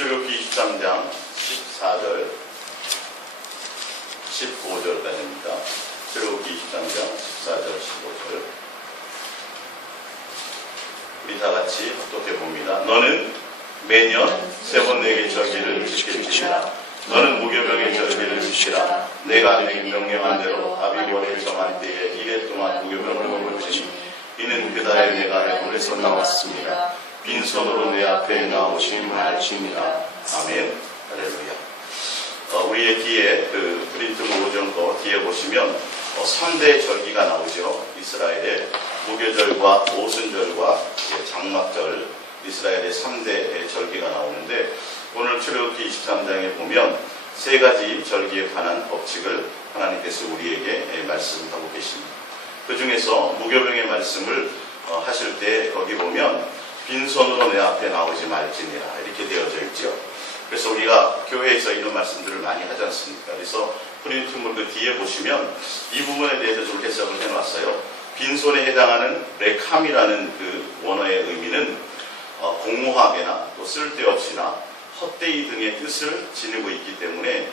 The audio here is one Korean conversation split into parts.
출애굽기 23장 14절 15절까지입니다. 출애굽기 23장 14절 15절 우리 다 같이 합독해 봅니다. 너는 매년 세 번 내게 절기를 지킬지니라. 너는 무교병의 절기를 지키라. 내가 내게 명령한 대로 아비월에 정한 때에 이래 동안 무교병을 먹을지니 이는 그 달에 내가 애굽에서 나왔습니다. 빈손으로 내 앞에 나오심을 알지니라. 아멘. 할렐루야. 우리의 뒤에 프린트 버전 거 뒤에 보시면 3대 절기가 나오죠. 이스라엘의 무교절과 오순절과 장막절, 이스라엘의 3대 절기가 나오는데 오늘 출애굽기 23장에 보면 세 가지 절기에 관한 법칙을 하나님께서 우리에게 말씀하고 계십니다. 그 중에서 무교병의 말씀을 하실 때 거기 보면 빈손으로 내 앞에 나오지 말지니라 이렇게 되어져 있죠. 그래서 우리가 교회에서 이런 말씀들을 많이 하지 않습니까? 그래서 프린트물 그 뒤에 보시면 이 부분에 대해서 좀 해석을 해놨어요. 빈손에 해당하는 레캄이라는 그 원어의 의미는 공허하게나 또 쓸데없이나 헛되이 등의 뜻을 지니고 있기 때문에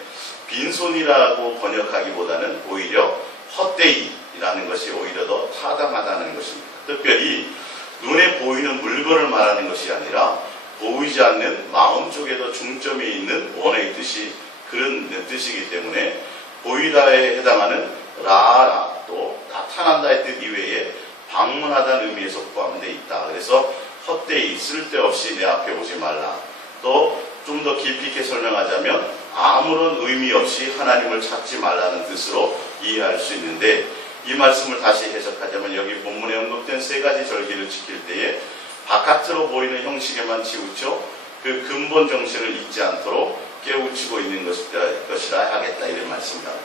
빈손이라고 번역하기보다는 오히려 헛되이라는 것이 오히려 더 타당하다는 것입니다. 특별히 눈에 보이는 물건을 말하는 것이 아니라 보이지 않는 마음 쪽에 더 중점이 있는 원어의 뜻이 그런 뜻이기 때문에 보이다에 해당하는 라라 또 나타난다의 뜻 이외에 방문하다는 의미에서 포함되어 있다. 그래서 헛되이 쓸데없이 내 앞에 오지 말라. 또 좀 더 깊이 있게 설명하자면 아무런 의미 없이 하나님을 찾지 말라는 뜻으로 이해할 수 있는데 이 말씀을 다시 해석하자면 여기 본문에 언급된 세 가지 절기를 지킬 때에 바깥으로 보이는 형식에만 치우쳐 그 근본 정신을 잊지 않도록 깨우치고 있는 것이라 하겠다 이런 말씀을 나누죠.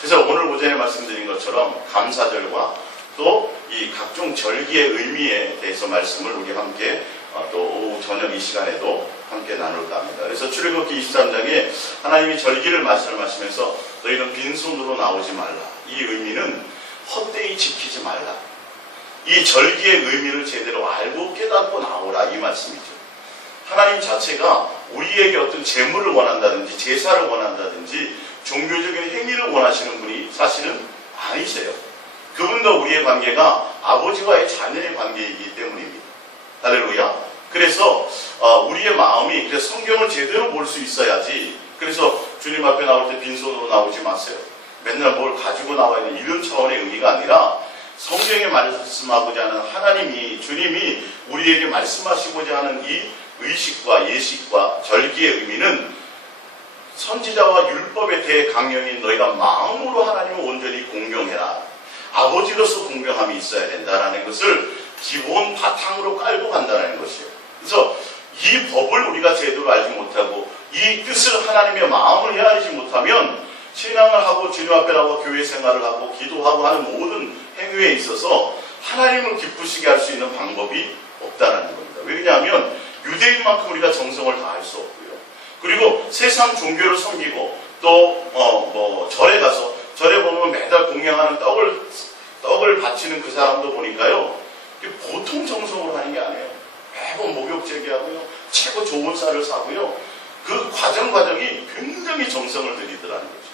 그래서 오늘 오전에 말씀드린 것처럼 감사절과 또 이 각종 절기의 의미에 대해서 말씀을 우리 함께 또 오후 저녁 이 시간에도 함께 나눌까 합니다. 그래서 출애굽기 23장에 하나님이 절기를 말씀하시면서 너희는 빈손으로 나오지 말라. 이 의미는 헛되이 지키지 말라. 이 절기의 의미를 제대로 알고 깨닫고 나오라 이 말씀이죠. 하나님 자체가 우리에게 어떤 제물을 원한다든지 제사를 원한다든지 종교적인 행위를 원하시는 분이 사실은 아니세요. 그분과 우리의 관계가 아버지와의 자녀의 관계이기 때문입니다. 할렐루야. 그래서 우리의 마음이 그래서 성경을 제대로 볼 수 있어야지. 그래서 주님 앞에 나올 때 빈손으로 나오지 마세요. 맨날 뭘 가지고 나와야 되는 이런 차원의 의미가 아니라 성경에 말씀하고자 하는 하나님이 주님이 우리에게 말씀하시고자 하는 이 의식과 예식과 절기의 의미는 선지자와 율법의 대강령인 너희가 마음으로 하나님을 온전히 공경해라. 아버지로서 공경함이 있어야 된다라는 것을 기본 바탕으로 깔고 간다는 것이에요. 그래서 이 법을 우리가 제대로 알지 못하고 이 뜻을 하나님의 마음을 헤아리지 못하면 신앙을 하고 주님 앞에 나와 교회 생활을 하고 기도하고 하는 모든 행위에 있어서 하나님을 기쁘시게 할 수 있는 방법이 없다는 겁니다. 왜냐하면 유대인만큼 우리가 정성을 다할 수 없고요. 그리고 세상 종교를 섬기고 또 절에 가서 절에 보면 매달 공양하는 떡을 바치는 그 사람도 보니까요. 보통 정성으로 하는 게 아니에요. 매번 목욕 제기하고요. 최고 좋은 쌀을 사고요. 그 과정이 굉장히 정성을 들이더라는 거죠.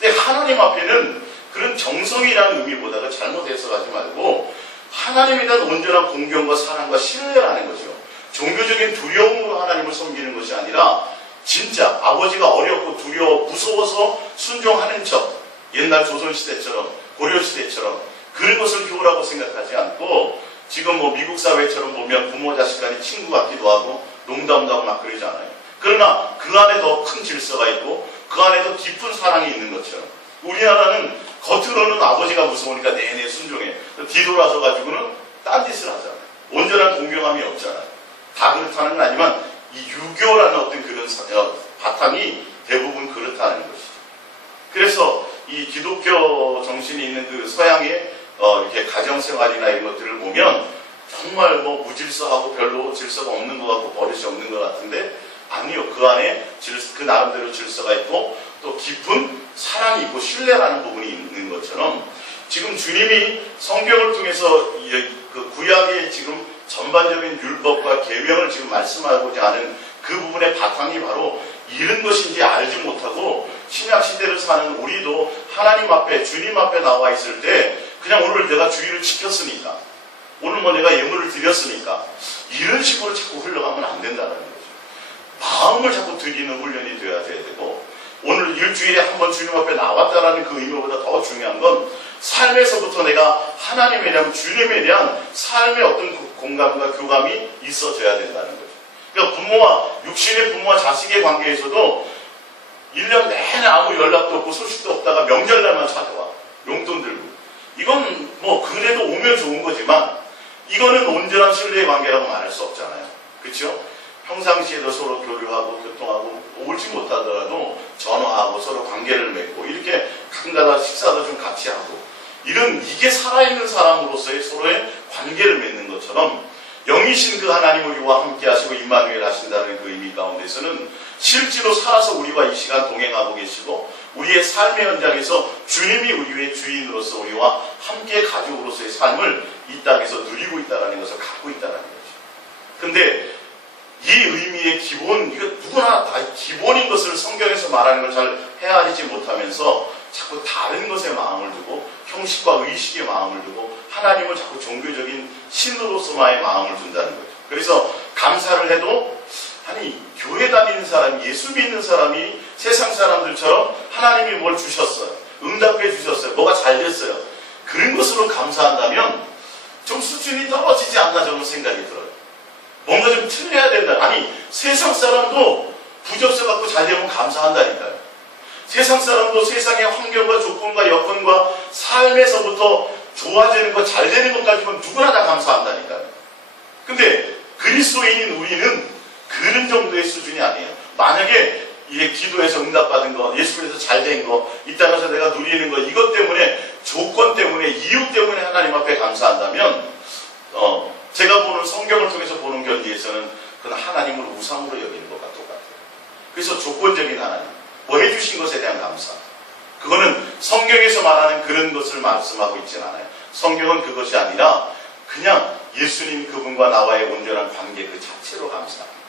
근데 하나님 앞에는 그런 정성이라는 의미보다가 잘못 해석하지 말고 하나님에 대한 온전한 공경과 사랑과 신뢰라는 거죠. 종교적인 두려움으로 하나님을 섬기는 것이 아니라 진짜 아버지가 어렵고 두려워 무서워서 순종하는 척 옛날 조선시대처럼 고려시대처럼 그런 것을 교우라고 생각하지 않고 지금 미국 사회처럼 보면 부모 자식 간이 친구 같기도 하고 농담도 하고 막 그러잖아요. 그러나 그 안에 더 큰 질서가 있고 그 안에 더 깊은 사랑이 있는 것처럼 우리나라는 겉으로는 아버지가 무서우니까 내내 순종해. 뒤돌아서 가지고는 딴짓을 하잖아요. 온전한 공경함이 없잖아요. 다 그렇다는 건 아니지만 이 유교라는 어떤 그런 바탕이 대부분 그렇다는 것이죠. 그래서 이 기독교 정신이 있는 그 서양의 이렇게 가정생활이나 이런 것들을 보면 정말 무질서하고 별로 질서가 없는 것 같고 버릇이 없는 것 같은데 아니요. 그 안에 그 나름대로 질서가 있고 또 깊은 사랑이 있고 신뢰라는 부분이 있는 것처럼 지금 주님이 성경을 통해서 그 구약의 지금 전반적인 율법과 계명을 지금 말씀하고자 하는 그 부분의 바탕이 바로 이런 것인지 알지 못하고 신약시대를 사는 우리도 하나님 앞에 주님 앞에 나와 있을 때 그냥 오늘 내가 주의를 지켰으니까 오늘 뭐 내가 예물을 드렸으니까 이런 식으로 자꾸 흘러가면 안 된다는 거죠. 마음을 자꾸 드리는 훈련이 되어야 되고 오늘 일주일에 한번 주님 앞에 나왔다라는 그 의미보다 더 중요한 건 삶에서부터 내가 하나님에 대한 주님에 대한 삶의 어떤 공감과 교감이 있어져야 된다는 거죠. 그러니까 부모와 육신의 부모와 자식의 관계에서도 1년 내내 아무 연락도 없고 소식도 없다가 명절날만 찾아와 용돈 들고 이건 뭐 그래도 오면 좋은 거지만 이거는 온전한 신뢰의 관계라고 말할 수 없잖아요. 그렇죠? 평상시에도 서로 교류하고 교통하고 오지 못하더라도 전화하고 서로 관계를 맺고 이렇게 가끔가다 식사도 좀 같이 하고 이게 살아있는 사람으로서의 서로의 관계를 맺는 것처럼 영이신 그 하나님 우리와 함께 하시고 임마누엘 하신다는 그 의미 가운데서는 실제로 살아서 우리와 이 시간 동행하고 계시고 우리의 삶의 현장에서 주님이 우리의 주인으로서 우리와 함께 가족으로서의 삶을 이 땅에서 누리고 있다는 것을 갖고 있다는 거죠. 근데 이 의미의 기본, 이거 누구나 다 기본인 것을 성경에서 말하는 걸 잘 헤아리지 못하면서 자꾸 다른 것에 마음을 두고 형식과 의식의 마음을 두고 하나님을 자꾸 종교적인 신으로서만의 마음을 둔다는 거죠. 그래서 감사를 해도 아니 교회 다니는 사람이 예수 믿는 사람이 세상 사람들처럼 하나님이 뭘 주셨어요. 응답해 주셨어요. 뭐가 잘 됐어요. 그런 것으로 감사한다면 좀 수준이 떨어지지 않나 저는 생각이 들어요. 뭔가 좀 틀려야 된다. 아니 세상 사람도 부접수 갖고 잘 되면 감사한다니까요. 세상 사람도 세상의 환경과 조건과 여건과 삶에서부터 좋아지는 것, 잘 되는 것까지는 누구나 다 감사한다니까요. 근데 그리스도인인 우리는 그런 정도의 수준이 아니에요. 만약에 이게 기도해서 응답받은 거, 예수 믿어서 잘 된 거, 이 땅에서 내가 누리는 거, 이것 때문에, 조건 때문에, 이유 때문에 하나님 앞에 감사한다면 제가 보는 성경을 통해서 보는 견디에서는 그건 하나님을 우상으로 여기는 것과 똑같아요. 그래서 조건적인 하나님, 뭐 해주신 것에 대한 감사. 그거는 성경에서 말하는 그런 것을 말씀하고 있지는 않아요. 성경은 그것이 아니라 그냥 예수님 그분과 나와의 온전한 관계 그 자체로 감사합니다.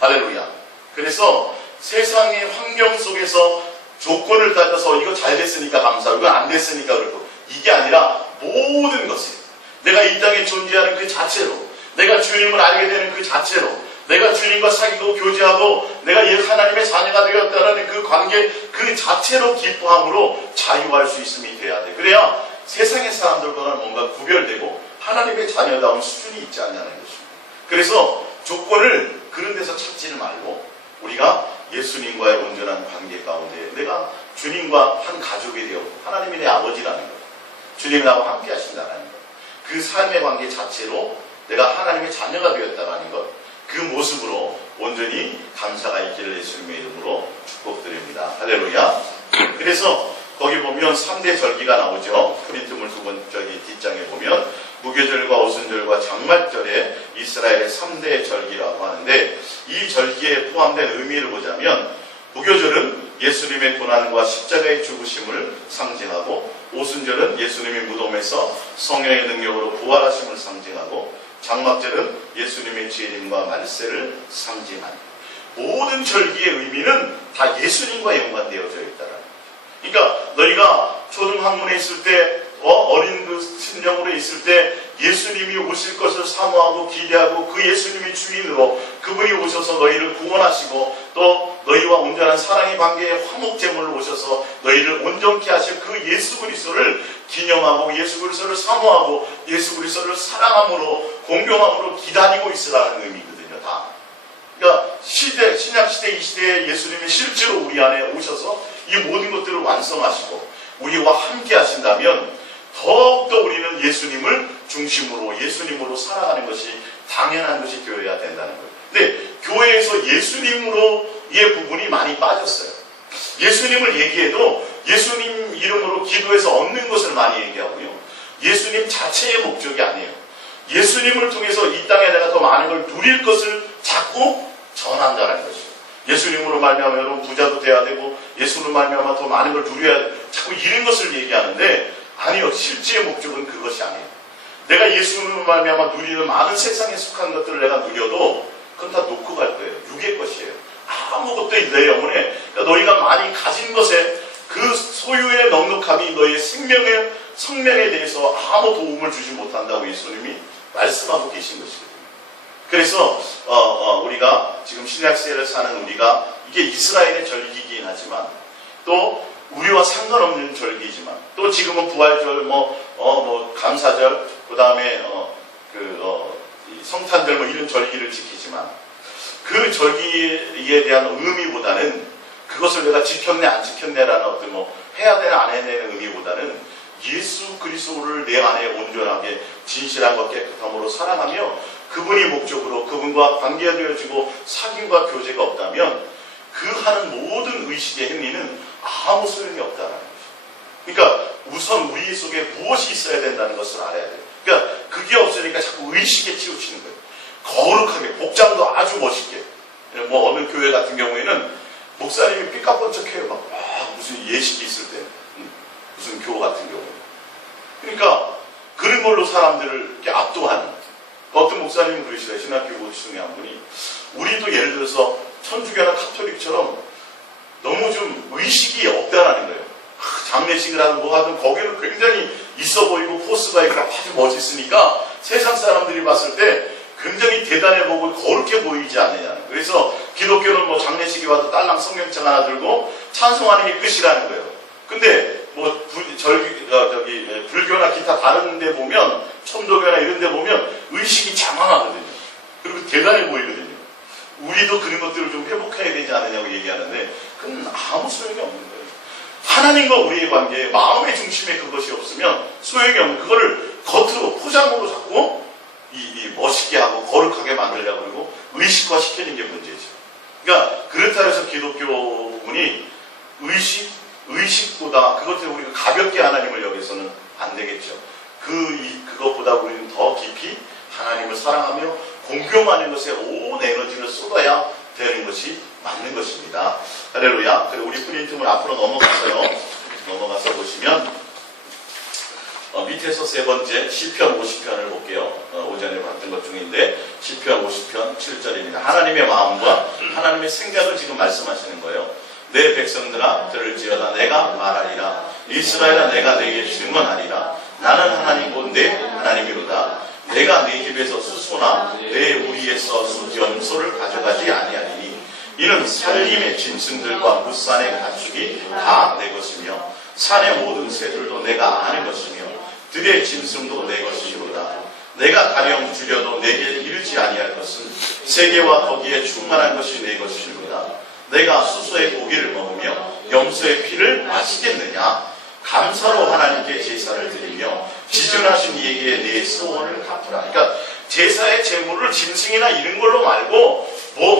할렐루야. 그래서 세상의 환경 속에서 조건을 따져서 이거 잘 됐으니까 감사하고 이거 안 됐으니까 그렇고 이게 아니라 모든 것을 내가 이 땅에 존재하는 그 자체로 내가 주님을 알게 되는 그 자체로 내가 주님과 사귀고 교제하고 내가 하나님의 자녀가 되었다는 그 관계 그 자체로 기뻐함으로 자유할 수 있음이 돼야 돼. 그래야 세상의 사람들과는 뭔가 구별되고 하나님의 자녀다운 수준이 있지 않냐는 것입니다. 그래서 조건을 그런 데서 찾지는 말고 우리가 예수님과의 온전한 관계 가운데 내가 주님과 한 가족이 되어 하나님이 내 아버지라는 것, 주님이 나와 함께 하신다는 것, 그 삶의 관계 자체로 내가 하나님의 자녀가 되었다는 것, 그 모습으로 온전히 감사가 있기를 예수님의 이름으로 축복드립니다. 할렐루야. 그래서 거기 보면 3대 절기가 나오죠. 프린트물 저기 뒷장에 보면 무교절과 오순절과 장막절에 이스라엘의 3대 절기라고 하는데 이 절기에 포함된 의미를 보자면 무교절은 예수님의 고난과 십자가의 죽으심을 상징하고 오순절은 예수님의 무덤에서 성령의 능력으로 부활하심을 상징하고 장막절은 예수님의 재림과 말세를 상징하는 모든 절기의 의미는 다 예수님과 연관되어져 있다는 거예요. 그러니까 너희가 초등학문에 있을 때 어린 그 심령으로 있을 때 예수님이 오실 것을 사모하고 기대하고 그 예수님이 주인으로 그분이 오셔서 너희를 구원하시고 또 너희와 온전한 사랑의 관계에 화목제물로 오셔서 너희를 온전케 하실 그 예수 그리스도를 기념하고 예수 그리스도를 사모하고 예수 그리스도를 사랑함으로 공경함으로 기다리고 있으라는 의미거든요. 다. 그러니까 신약시대 이 시대에 예수님이 실제로 우리 안에 오셔서 이 모든 것들을 완성하시고 우리와 함께 하신다면 더욱더 우리는 예수님을 중심으로 예수님으로 살아가는 것이 당연한 것이 되어야 된다는 거예요. 근데 교회에서 예수님으로의 부분이 많이 빠졌어요. 예수님을 얘기해도 예수님 이름으로 기도해서 얻는 것을 많이 얘기하고요. 예수님 자체의 목적이 아니에요. 예수님을 통해서 이 땅에 내가 더 많은 걸 누릴 것을 자꾸 전한다는 것이에요. 예수님으로 말미암아 여러분 부자도 돼야 되고 예수님으로 말미암아 더 많은 걸 누려야 돼. 자꾸 이런 것을 얘기하는데 아니요. 실제의 목적은 그것이 아니에요. 내가 예수님을 말미암아 누리는 많은 세상에 속한 것들을 내가 누려도 그건 다 놓고 갈 거예요. 육의 것이에요. 아무것도 내 영혼에, 그러니까 너희가 많이 가진 것에 그 소유의 넉넉함이 너희의 생명의 성명에 대해서 아무 도움을 주지 못한다고 예수님이 말씀하고 계신 것이거든요. 그래서 우리가 지금 신약시대를 사는 우리가 이게 이스라엘의 절기이긴 하지만 또 우리와 상관없는 절기이지만 또 지금은 부활절, 감사절, 그 다음에 성탄절 이런 절기를 지키지만 그 절기에 대한 의미보다는 그것을 내가 지켰네 안 지켰네라는 어떤 해야 되나 안 해야 되는 의미보다는 예수 그리스도를 내 안에 온전하게 진실한 것 깨끗함으로 사랑하며 그분이 목적으로 그분과 관계되어지고 사귐과 교제가 없다면 그 하는 모든 의식의 행위는 아무 소용이 없다는 거죠. 그러니까 우선 우리 속에 무엇이 있어야 된다는 것을 알아야 돼요. 그러니까 그게 없으니까 자꾸 의식에 치우치는 거예요. 거룩하게 복장도 아주 멋있게. 어느 교회 같은 경우에는 목사님이 삐까뻔쩍해요. 무슨 예식이 있을 때 무슨 교회 같은 경우에. 그러니까 그런 걸로 사람들을 이렇게 압도하는. 어떤 목사님은 그러시더라고요. 신학교 중에 한 분이 우리도 예를 들어서 천주교나 카톨릭처럼 너무 좀 의식이 없다라는 거예요. 장례식을 하든 뭐 하든 거기는 굉장히 있어 보이고 포스가 있고 아주 멋있으니까 세상 사람들이 봤을 때 굉장히 대단해 보고 거룩해 보이지 않느냐. 그래서 기독교는 장례식이 와도 딸랑 성경책 하나 들고 찬송하는 게 끝이라는 거예요. 근데 불교나 기타 다른 데 보면 천도교나 이런 데 보면 의식이 장황하거든요. 그리고 대단해 보이거든요. 우리도 그런 것들을 좀 회복해야 되지 않느냐고 얘기하는데 그건 아무 소용이 없는 거예요. 하나님과 우리의 관계에 마음의 중심에 그것이 없으면 소용이 없는, 그거를 겉으로 포장으로 자꾸 멋있게 하고 거룩하게 만들려고 그러고 의식화 시키는 게 문제죠. 그러니까 그렇다 해서 기독교분이 의식보다 그것을 우리가 가볍게 하나님을 여기서는 안 되겠죠. 그것보다 우리는 더 깊이 하나님을 사랑하며 공경하는 것에 온 에너지를 쏟아야 되는 것이 맞는 것입니다. 할렐루야. 그리고 우리 프린트물 앞으로 넘어가서 보시면 밑에서 세 번째 시편 50편을 볼게요. 오전에 봤던 것 중인데 시편 50편 7절입니다. 하나님의 마음과 하나님의 생각을 지금 말씀하시는 거예요. 내 백성들아 들을지어다 내가 말하리라. 이스라엘아 내가 내게 증언하리라. 나는 하나님 곧 내 하나님이로다. 내가 네 집에서 수소나 내 우리에서 염소를 가져가지 아니하리니 이는 살림의 짐승들과 무산의 가축이 다 내 것이며 산의 모든 새들도 내가 아는 것이며 들의 짐승도 내 것이로다. 내가 가령 주려도 내게 이르지 아니할 것은 세계와 거기에 충만한 것이 내 것이로다. 내가 수소의 고기를 먹으며 염소의 피를 마시겠느냐. 감사로 하나님께 제사를 드리며 지존하신 이에게 내 소원을 갚으라. 그러니까 제사의 제물을 짐승이나 이런 걸로 말고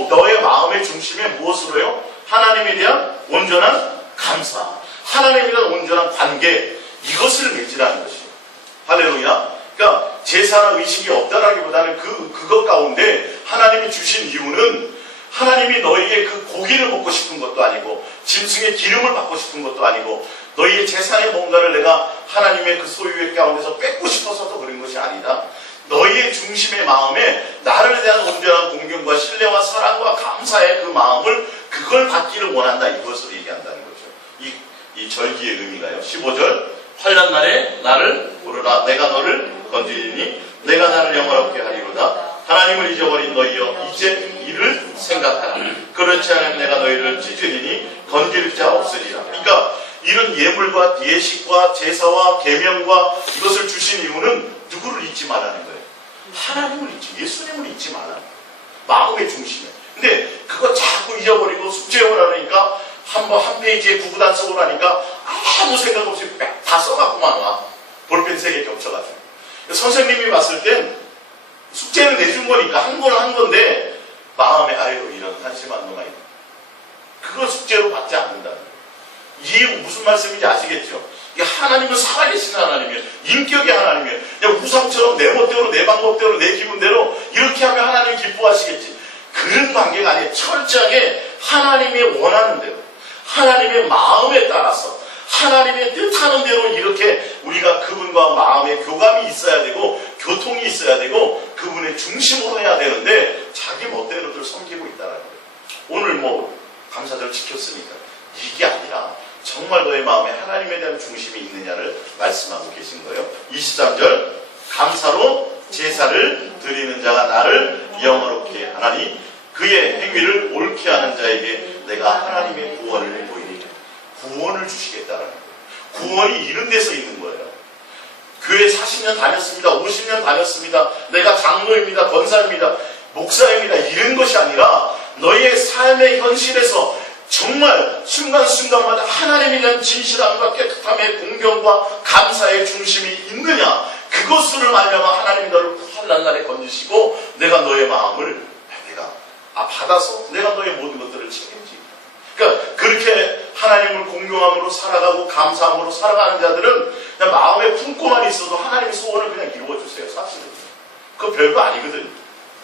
너의 마음의 중심에 무엇으로요? 하나님에 대한 온전한 감사, 하나님에 대한 온전한 관계, 이것을 맺으라는 것이에요. 할렐루야. 그러니까 제사나 의식이 없다라기보다는 그것 가운데 하나님이 주신 이유는 하나님이 너희의 그 고기를 먹고 싶은 것도 아니고 짐승의 기름을 받고 싶은 것도 아니고 너희의 재산의 뭔가를 내가 하나님의 그 소유의 가운데서 뺏고 싶어서도 그런 것이 아니다. 너희의 중심의 마음에 나를 대한 온전한 공경과 신뢰와 사랑과 감사의 그 마음을 그걸 받기를 원한다. 이것을 얘기한다는 거죠. 이 절기의 의미가요. 15절 환난 날에 나를 부르라. 내가 너를 건지리니 내가 나를 영원롭게 하리로다. 하나님을 잊어버린 너희여 이제 이를 생각하라. 그렇지 않으면 내가 너희를 찢으리니 건질 자 없으리라. 그러니까 이런 예물과 예식과 제사와 계명과 이것을 주신 이유는 누구를 잊지 말라는 거예요. 하나님을 잊지, 예수님을 잊지 말라는 거예요. 마음의 중심에. 근데 그거 자꾸 잊어버리고 숙제용을 하니까 한 페이지에 구구단 쓰고 나니까 아무 생각 없이 다 써갖고만 와. 볼펜 3개 겹쳐가지고. 선생님이 봤을 땐 숙제는 내준 거니까 한 건데 마음에 아이고 이런 한심한 놈아 있네. 그거 숙제로 받지 않는다는 거예요. 이게 무슨 말씀인지 아시겠죠? 이게 하나님은 살아계신 하나님이에요. 인격의 하나님이에요. 그냥 우상처럼 내 멋대로 내 방법대로 내 기분대로 이렇게 하면 하나님이 기뻐하시겠지. 그런 관계가 아니에요. 철저하게 하나님이 원하는 대로 하나님의 마음에 따라서 하나님의 뜻하는 대로 이렇게 우리가 그분과 마음의 교감이 있어야 되고 교통이 있어야 되고 그분의 중심으로 해야 되는데 자기 멋대로 섬기고 있다는 거예요. 오늘 뭐 감사절 지켰으니까 이게 아니라 정말 너의 마음에 하나님에 대한 중심이 있느냐를 말씀하고 계신 거예요. 23절 감사로 제사를 드리는 자가 나를 영화롭게 하나니 그의 행위를 옳게 하는 자에게 내가 하나님의 구원을 보이니 구원을 주시겠다는 거예요. 구원이 이런 데서 있는 거예요. 교회 40년 다녔습니다. 50년 다녔습니다. 내가 장로입니다. 권사입니다. 목사입니다. 이런 것이 아니라 너의 삶의 현실에서 정말 순간순간마다 하나님에 대한 진실함과 깨끗함의 공경과 감사의 중심이 있느냐, 그것을 말미암아 하나님이 너를 구원할 날에 건지시고 내가 너의 마음을 내가 받아서 내가 너의 모든 것들을 책임집니다. 그러니까 그렇게 하나님을 공경함으로 살아가고 감사함으로 살아가는 자들은 그냥 마음에 품고만 있어도 하나님의 소원을 그냥 이루어주세요. 사실은 그거 별거 아니거든요.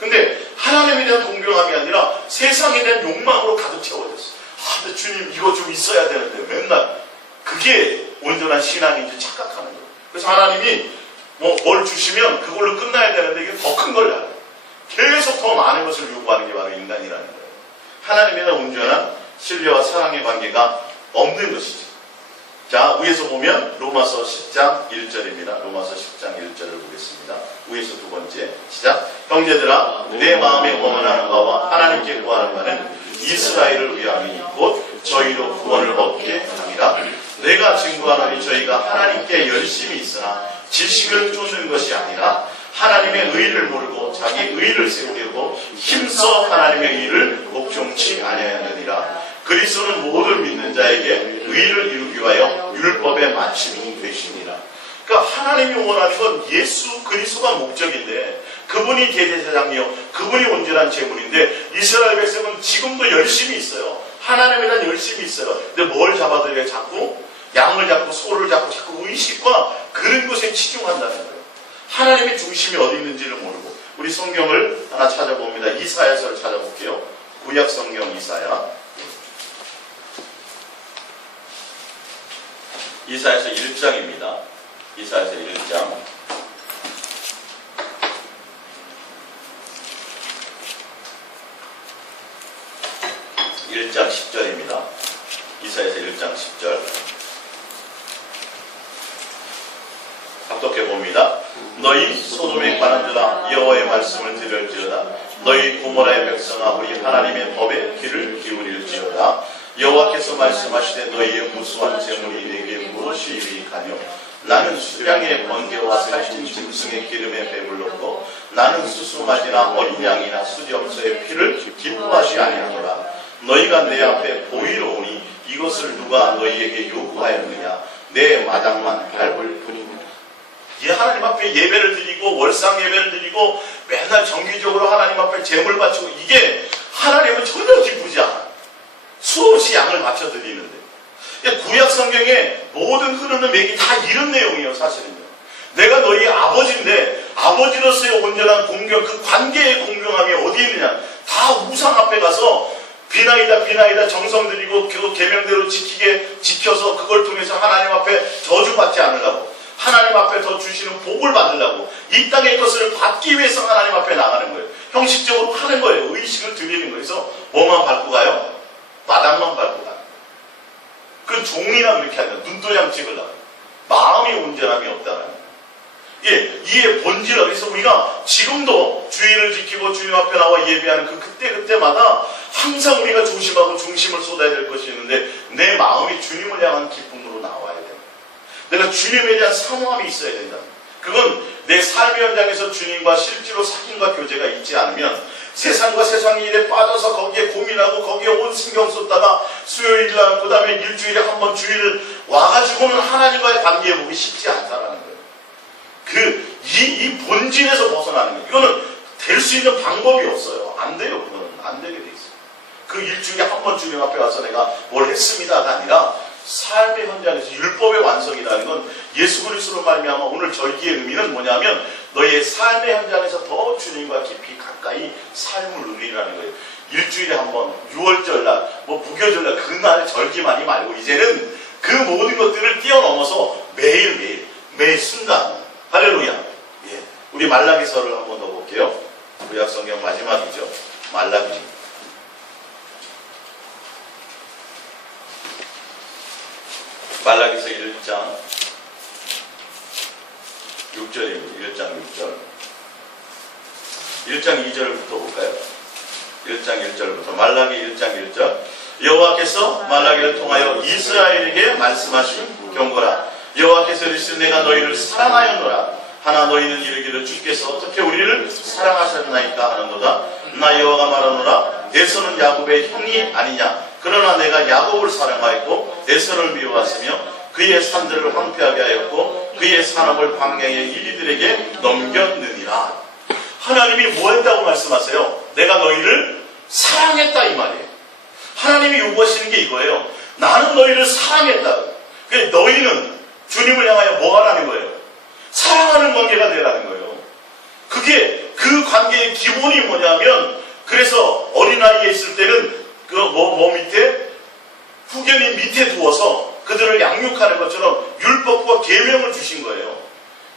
근데 하나님에 대한 공경함이 아니라 세상에 대한 욕망으로 가득 채워졌어요. 근데 주님 이거 좀 있어야 되는데 맨날 그게 온전한 신앙인지 착각하는 거예요. 그래서 하나님이 뭘 주시면 그걸로 끝나야 되는데 이게 더 큰 걸 알아요. 계속 더 많은 것을 요구하는 게 바로 인간이라는 거예요. 하나님에 대한 온전한 신뢰와 사랑의 관계가 없는 것이죠. 자, 위에서 보면 로마서 10장 1절입니다. 로마서 10장 1절을 보겠습니다. 위에서 두 번째 시작. 형제들아 내 마음에 원하는 바와 하나님께 구하는 바는 이스라엘을 위함이니 곧 저희로 구원을 얻게 함이라. 내가 증거하노니 저희가 하나님께 열심히 있으나 지식을 쫓는 것이 아니라 하나님의 의를 모르고 자기 의를 세우려고 힘써 하나님의 의를 복종치 아니하느니라. 그리스도는 모든 믿는 자에게 의를 이루기 위하여 율법의 마침이 되시니라. 그러니까 하나님이 원하는 건 예수 그리스도가 목적인데 그분이 대제사장이요 그분이 온전한 제물인데 이스라엘 백성은 지금도 열심히 있어요. 하나님에 대한 열심이 있어요. 근데 뭘 잡아들여요? 자꾸 양을 잡고 소를 잡고 자꾸 의식과 그런 것에 치중한다는 거예요. 하나님의 중심이 어디 있는지를 모르고. 우리 성경을 하나 찾아봅니다. 이사야서를 찾아볼게요. 구약 성경 이사야. 이사야서 1장입니다. 이사야서 1장. 1장 10절입니다. 이사야서 1장 10절. 합독해 봅니다. 너희 소돔에 관한 자라 여호와의 말씀을 들을지어다. 너희 고모라의 백성아 우리 하나님의 법에 귀를 기울일지어다. 여호와께서 말씀하시되 너희의 무수한 재물이 내게 무엇이 유익하뇨? 나는 수량의 번개와 살찐 짐승의 기름에 배불렀고 나는 수수맞이나 어린 양이나 수염소의 피를 기뻐하지 아니하노라. 너희가 내 앞에 보이러 오니 이것을 누가 너희에게 요구하였느냐? 내 마당만 밟을 뿐이니라. 하나님 앞에 예배를 드리고 월상 예배를 드리고 맨날 정기적으로 하나님 앞에 제물 바치고 이게 하나님은 전혀 기쁘지 않아. 수없이 양을 바쳐 드리는데 구약 성경에 모든 흐르는 맥이 다 이런 내용이에요. 사실은요. 내가 너희 아버지인데 아버지로서의 온전한 공경, 그 관계의 공경함이 어디 있느냐? 다 우상 앞에 가서 비나이다 정성 들이고 그 계명대로 지켜서 그걸 통해서 하나님 앞에 저주받지 않으려고, 하나님 앞에 더 주시는 복을 받으려고, 이 땅의 것을 받기 위해서 하나님 앞에 나가는 거예요. 형식적으로 하는 거예요. 의식을 드리는 거예요. 그래서 뭐만 밟고 가요? 마당만 밟고 가요. 그 종이나 그렇게 한다. 눈도장 찍으려고. 마음이 온전함이 없다는 거예요. 예, 이의 본질을. 그래서 우리가 지금도 주일을 지키고 주님 앞에 나와 예배하는 그때마다 항상 우리가 조심하고 중심을 쏟아야 될 것이 있는데 내 마음이 주님을 향한 기쁨으로 나와야 돼요. 내가 주님에 대한 사모함이 있어야 된다. 그건 내 삶의 현장에서 주님과 실제로 사귐과 교제가 있지 않으면 세상과 세상의 일에 빠져서 거기에 고민하고 거기에 온 신경 쏟다가 수요일날 그 다음에 일주일에 한 번 주일을 와가지고는 하나님과의 관계에 보기 쉽지 않다라는 거예요. 이 본질에서 벗어나는 거예요. 이거는 될 수 있는 방법이 없어요. 안 돼요. 그거는 안 되게 돼 있어요. 그 일주일에 한 번 주님 앞에 와서 내가 뭘 했습니다가 아니라 삶의 현장에서 율법의 완성이라는 건 예수 그리스도로 말미암아 오늘 절기의 의미는 뭐냐면 너의 삶의 현장에서 더 주님과 깊이 가까이 삶을 누리라는 거예요. 일주일에 한 번 6월절날 무교절날 그날 절기만이 말고 이제는 그 모든 것들을 뛰어넘어서 매일매일, 매 순간, 할렐루야. 예. 우리 말라기서를 한번 더 볼게요. 구약성경 마지막이죠. 말라기. 말라기서 1장 6절입니다. 1장 6절. 1장 2절부터 볼까요? 1장 1절부터. 말라기 1장 1절. 여호와께서 말라기를 통하여 이스라엘에게 말씀하신 경고라. 여호와께서 이르시되 내가 너희를 사랑하였노라. 하나 너희는 이르기를 주께서 어떻게 우리를 사랑하셨나이까 하는도다. 나 여호와가 말하노라. 에서는 야곱의 형이 아니냐. 그러나 내가 야곱을 사랑하였고 에서를 미워하였으며 그의 산들을 황폐하게 하였고 그의 산업을 광야의 이리들에게 넘겼느니라. 하나님이 뭐 했다고 말씀하세요? 내가 너희를 사랑했다 이 말이에요. 하나님이 요구하시는 게 이거예요. 나는 너희를 사랑했다. 그러니까 너희는 주님을 향하여 뭐 하라는 거예요? 사랑하는 관계가 되라는 거예요. 그게 그 관계의 기본이 뭐냐면, 그래서 어린아이에 있을 때는 그 밑에 후견인 밑에 두어서 그들을 양육하는 것처럼 율법과 계명을 주신 거예요.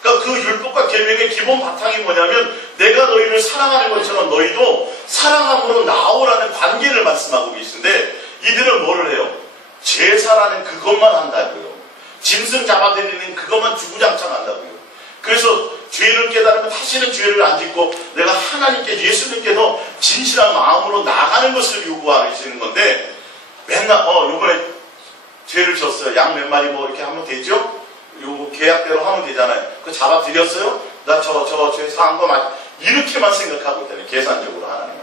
그러니까 그 율법과 계명의 기본 바탕이 뭐냐면 내가 너희를 사랑하는 것처럼 너희도 사랑함으로 나오라는 관계를 말씀하고 계신데, 이들은 뭐를 해요? 제사라는 그것만 한다고요. 짐승 잡아들이는 그것만 주구장창 한다고요. 그래서 죄를 깨달으면 다시는 죄를 안 짓고 내가 하나님께, 예수님께서 진실한 마음으로 나가는 것을 요구하시는 건데, 맨날 요번에 죄를 졌어요. 양 몇 마리 뭐 이렇게 하면 되죠? 요 계약대로 하면 되잖아요. 그거 잡아드렸어요? 나 죄 사한 거 맞. 이렇게만 생각하고 있다는, 계산적으로 하나님.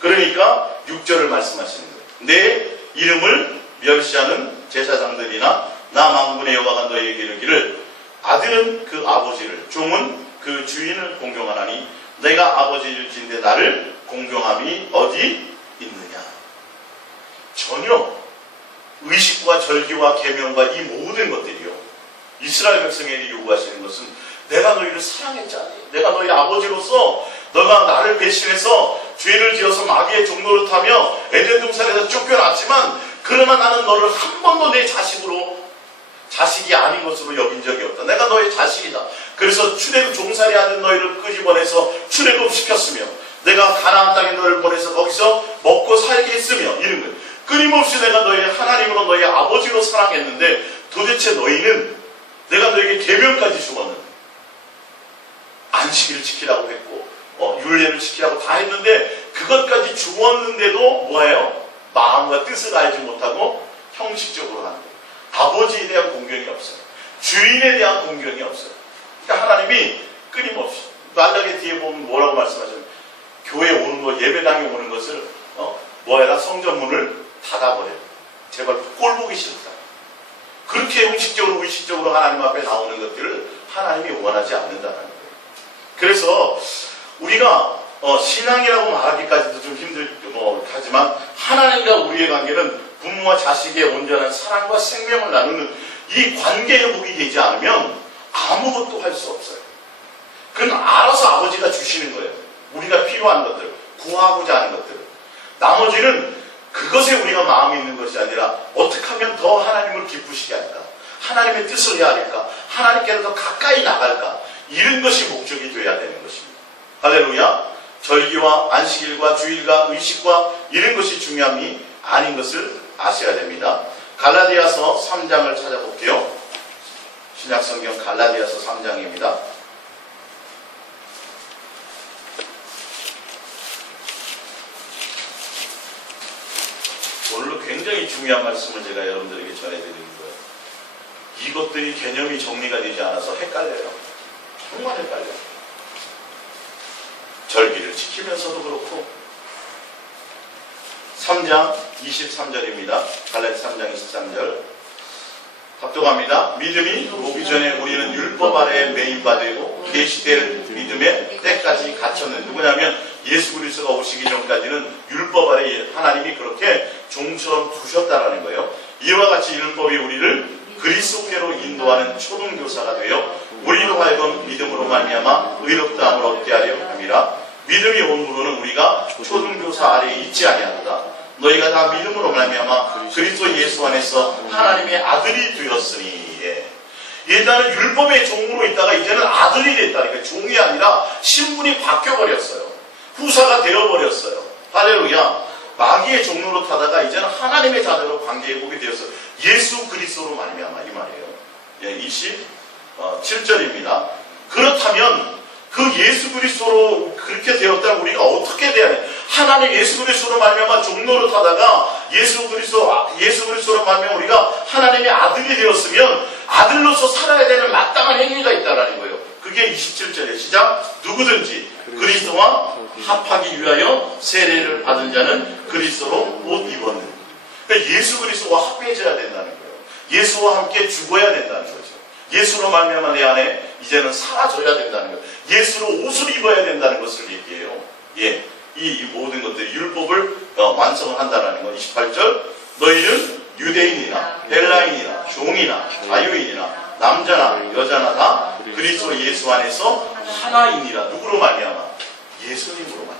그러니까 6절을 말씀하시는 거예요. 내 이름을 멸시하는 제사장들이나 나 만군의 여호와가 너희에게 이르기를 아들은 그 아버지를, 종은 그 주인을 공경하나니 내가 아버지일진데 나를 공경함이 어디 있느냐. 전혀 의식과 절기와 계명과 이 모든 것들이요, 이스라엘 백성에게 요구하시는 것은 내가 너희를 사랑했잖니. 내가 너희 아버지로서 너가 나를 배신해서 죄를 지어서 마귀의 종노릇 하며 에덴 동산에서 쫓겨났지만, 그러나 나는 너를 한 번도 내 자식이 아닌 것으로 여긴 적이 없다. 내가 너의 자식이다. 그래서 출애굽 종살이 하는 너희를 끄집어내서 출애굽시켰으며 내가 가나안 땅에 너를 보내서 거기서 먹고 살게 했으며, 이런 것. 끊임없이 내가 너희의 하나님으로 너희의 아버지로 사랑했는데, 도대체 너희는 내가 너에게 계명까지 주었는데, 안식일을 지키라고 했고 율례를 지키라고 다 했는데, 그것까지 주었는데도 뭐예요? 마음과 뜻을 알지 못하고 형식적으로 하는 거예요. 아버지에 대한 공경이 없어요. 주인에 대한 공경이 없어요. 그러니까 하나님이 끊임없이, 말라기 뒤에 보면 뭐라고 말씀하셨냐면, 교회에 오는 것, 예배당에 오는 것을 뭐해라? 성전문을 닫아버려. 제발 꼴 보기 싫다. 그렇게 형식적으로 의식적으로 하나님 앞에 나오는 것들을 하나님이 원하지 않는다는 거예요. 그래서 우리가 신앙이라고 말하기까지도 좀 하지만, 하나님과 우리의 관계는 부모와 자식의 온전한 사랑과 생명을 나누는 이 관계 회복이 되지 않으면 아무것도 할 수 없어요. 그건 알아서 아버지가 주시는 거예요. 우리가 필요한 것들, 구하고자 하는 것들. 나머지는 그것에 우리가 마음이 있는 것이 아니라 어떻게 하면 더 하나님을 기쁘시게 할까? 하나님의 뜻을 해야 할까? 하나님께로 더 가까이 나갈까? 이런 것이 목적이 되어야 되는 것입니다. 할렐루야. 절기와 안식일과 주일과 의식과 이런 것이 중요함이 아닌 것을 아셔야 됩니다. 갈라디아서 3장을 찾아볼게요. 신약성경 갈라디아서 3장입니다. 오늘도 굉장히 중요한 말씀을 제가 여러분들에게 전해드리는 거예요. 이것들이 개념이 정리가 되지 않아서 헷갈려요. 정말 헷갈려요. 절기를 지키면서도 그렇고. 3장 23절입니다. 갈라디아 3장 23절. 합독합니다. 믿음이 오기 전에 우리는 율법 아래에 매인바 되고 계시될 믿음의 때까지 갇혔는, 누구냐면 예수 그리스도가 오시기 전까지는 율법 아래 하나님이 그렇게 종처럼 두셨다라는 거예요. 이와 같이 율법이 우리를 그리스도께로 인도하는 초등교사가 되어 우리로 하여금 믿음으로 말미암아 의롭다함을 얻게 하려 함이라. 믿음이 온 후로는 우리가 초등교사 아래에 있지 아니하도다. 너희가 다 믿음으로 말미암아 그리스도 예수 안에서 하나님의 아들이 되었으니. 예. 일단은 율법의 종으로 있다가 이제는 아들이 됐다니까. 종이 아니라 신분이 바뀌어버렸어요. 후사가 되어버렸어요. 할렐루야. 마귀의 종로로 타다가 이제는 하나님의 자녀로 관계해보게 되었어요. 예수 그리스도로 말미암아 이 말이에요. 예, 27절입니다. 그렇다면 그 예수 그리스도로 그렇게 되었다면 우리가 어떻게 돼야 돼? 하나님 예수 그리스도로 말미암아 종로로 타다가 예수 그리스도로 말미암아 우리가 하나님의 아들이 되었으면 아들로서 살아야 되는 마땅한 행위가 있다라는 거예요. 그게 27절에 시작. 누구든지 그리스도와 합하기 위하여 세례를 받은 자는 그리스도로 옷 입었는. 그러니까 예수 그리스도와 합해져야 된다는 거예요. 예수와 함께 죽어야 된다는 거죠. 예수로 말미암아 내 안에 이제는 사라져야 된다는 거예요. 예수로 옷을 입어야 된다는 것을 얘기해요. 예, 이 모든 것들이 율법을 완성을 한다는 거. 28절. 너희는 유대인이나 헬라인이나 종이나 자유인이나 남자나 여자나 다 그리스도 예수 안에서 하나이니라. 누구로 말미암아? 예수님으로 말미암아.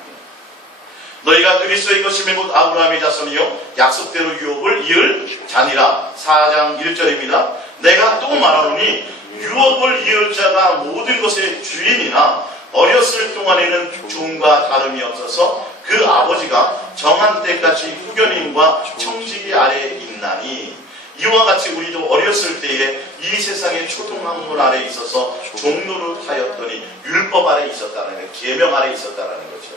너희가 그리스도의 것이면 곧 아브라함의 자손이요 약속대로 유업을 이을 자니라. 4장 1절입니다. 내가 또 말하노니 유업을 이을 자가 모든 것의 주인이나 어렸을 동안에는 종과 다름이 없어서 그 아버지가 정한 때까지 후견인과 청지기 아래에 있나니. 이와 같이 우리도 어렸을 때에 이 세상의 초통학문 아래 있어서 종로를 타였더니 율법 아래 있었다는 거예요. 계명 아래 있었다는 거죠.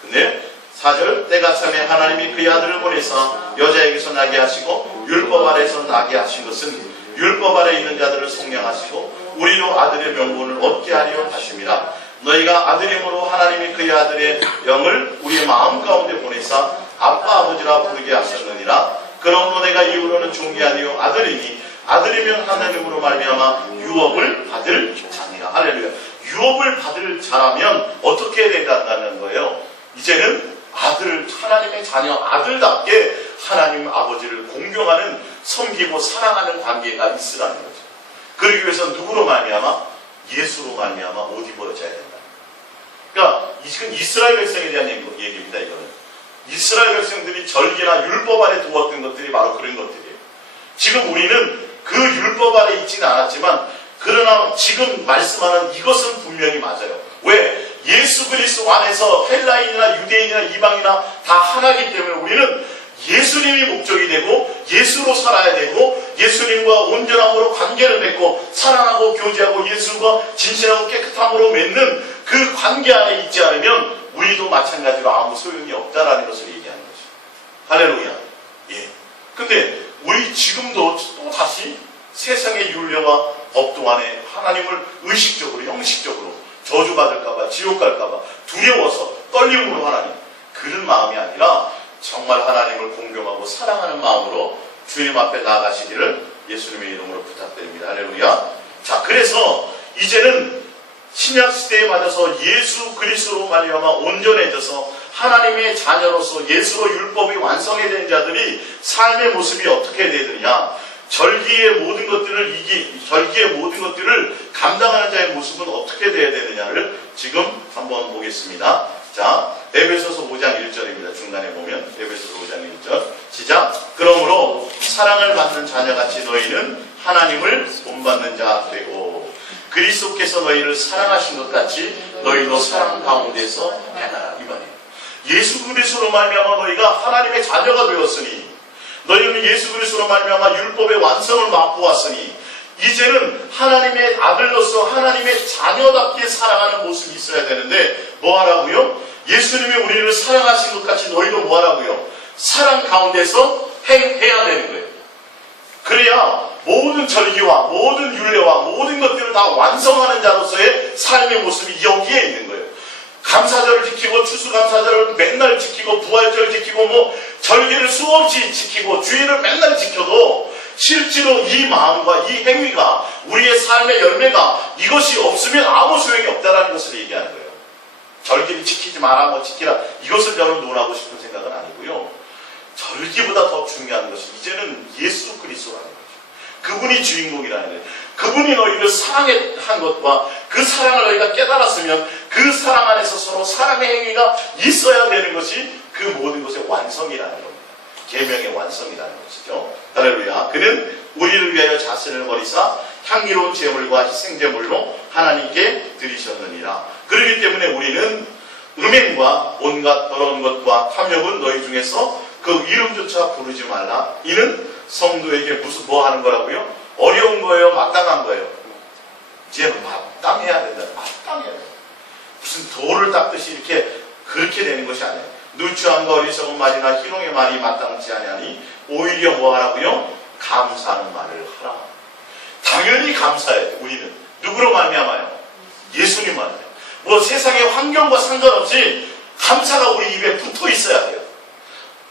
근데 4절. 때가 참에 하나님이 그의 아들을 보내서 여자에게서 나게 하시고 율법 아래에서 나게 하신 것은 율법 아래 있는 자들을 속량하시고 우리로 아들의 명분을 얻게 하려 하심이라. 너희가 아들임으로 하나님이 그의 아들의 영을 우리의 마음 가운데 보내사 아빠 아버지라 부르게 하셨느니라. 그러므로 내가 이후로는 종이 아니요 아들이니 아들이면 하나님으로 말미암아 유업을 받을 자니라. 할렐루야. 유업을 받을 자라면 어떻게 된다는 거예요? 이제는 아들을, 하나님의 자녀 아들답게 하나님 아버지를 공경하는, 섬기고 사랑하는 관계가 있으라는 거죠. 그러기 위해서 누구로 말미암아? 예수로 말미암아 옷 입어져야 된다. 그러니까 이건 이스라엘 백성에 대한 얘기입니다. 이거는 이스라엘 백성들이 절기나 율법 아래 두었던 것들이 바로 그런 것들이에요. 지금 우리는 그 율법 아래 있지는 않았지만 그러나 지금 말씀하는 이것은 분명히 맞아요. 왜? 예수 그리스도 안에서 헬라인이나 유대인이나 이방이나 다 하나이기 때문에 우리는 예수님이 목적이 되고 예수로 살아야 되고 예수님과 온전함으로 관계를 맺고 사랑하고 교제하고 예수가 진실하고 깨끗함으로 맺는 그 관계 안에 있지 않으면 우리도 마찬가지로 아무 소용이 없다라는 것을 얘기하는 거죠. 할렐루야. 예. 근데 우리 지금도 또 다시 세상의 윤례와 법도 안에 하나님을 의식적으로 형식적으로 저주받을까봐 지옥 갈까봐 두려워서 떨림으로 하나님 그런 마음이 아니라 정말 하나님을 공경하고 사랑하는 마음으로 주님 앞에 나아가시기를 예수님의 이름으로 부탁드립니다. 할렐루야. 자, 그래서 이제는 신약시대에 맞아서 예수 그리스도로 말미암아 온전해져서 하나님의 자녀로서 예수로 율법이 완성이 된 자들이 삶의 모습이 어떻게 되느냐. 절기의 모든 것들을 감당하는 자의 모습은 어떻게 되어야 되느냐를 지금 한번 보겠습니다. 자, 에베소서 5장 1절입니다. 중간에 보면 에베소서 5장 1절 시작. 그러므로 사랑을 받는 자녀같이 너희는 하나님을 본받는 자 되고 그리스도께서 너희를 사랑하신 것 같이 너희도 사랑 가운데서 행하라. 이 말이에요. 예수 그리스도로 말미암아 너희가 하나님의 자녀가 되었으니 너희는 예수 그리스도로 말미암아 율법의 완성을 맛보았으니 이제는 하나님의 아들로서 하나님의 자녀답게 살아가는 모습이 있어야 되는데 뭐 하라고요? 예수님이 우리를 사랑하신 것 같이 너희도 뭐 하라고요? 사랑 가운데서 행해야 되는 거예요. 그래야 모든 절기와 모든 율례와 모든 것들을 다 완성하는 자로서의 삶의 모습이 여기에 있는 거예요. 감사절을 지키고 추수감사절을 맨날 지키고 부활절 지키고 뭐 절기를 수없이 지키고 주일을 맨날 지켜도 실제로 이 마음과 이 행위가 우리의 삶의 열매가 이것이 없으면 아무 소용이 없다는 것을 얘기하는 거예요. 절기를 지키지 마라 뭐 지키라 이것을 저는 논하고 싶은 생각은 아니고요. 절기보다 더 중요한 것은 이제는 예수 그리스도라는 거죠. 그분이 주인공이라는 거예요. 그분이 너희를 사랑한 것과 그 사랑을 너희가 깨달았으면 그 사랑 안에서 서로 사랑의 행위가 있어야 되는 것이 그 모든 것의 완성이라는 겁니다. 계명의 완성이라는 것이죠. 할렐루야. 그는 우리를 위하여 자신을 버리사 향기로운 제물과 희생제물로 하나님께 드리셨느니라. 그렇기 때문에 우리는 음행과 온갖 더러운 것과 탐욕은 너희 중에서 그 이름조차 부르지 말라. 이는 성도에게 무슨 뭐 하는 거라고요? 어려운 거예요? 마땅한 거예요? 이제 마땅해야 된다. 마땅해야 된다. 무슨 돌을 닦듯이 이렇게 그렇게 되는 것이 아니에요. 누추함과 어리석은 말이나 희롱의 말이 마땅치 아니하니 오히려 뭐 하라고요? 감사하는 말을 하라. 당연히 감사해야 돼. 우리는 누구로 말미암아요? 예수님 말이에요. 뭐 세상의 환경과 상관없이 감사가 우리 입에 붙어 있어야 돼요.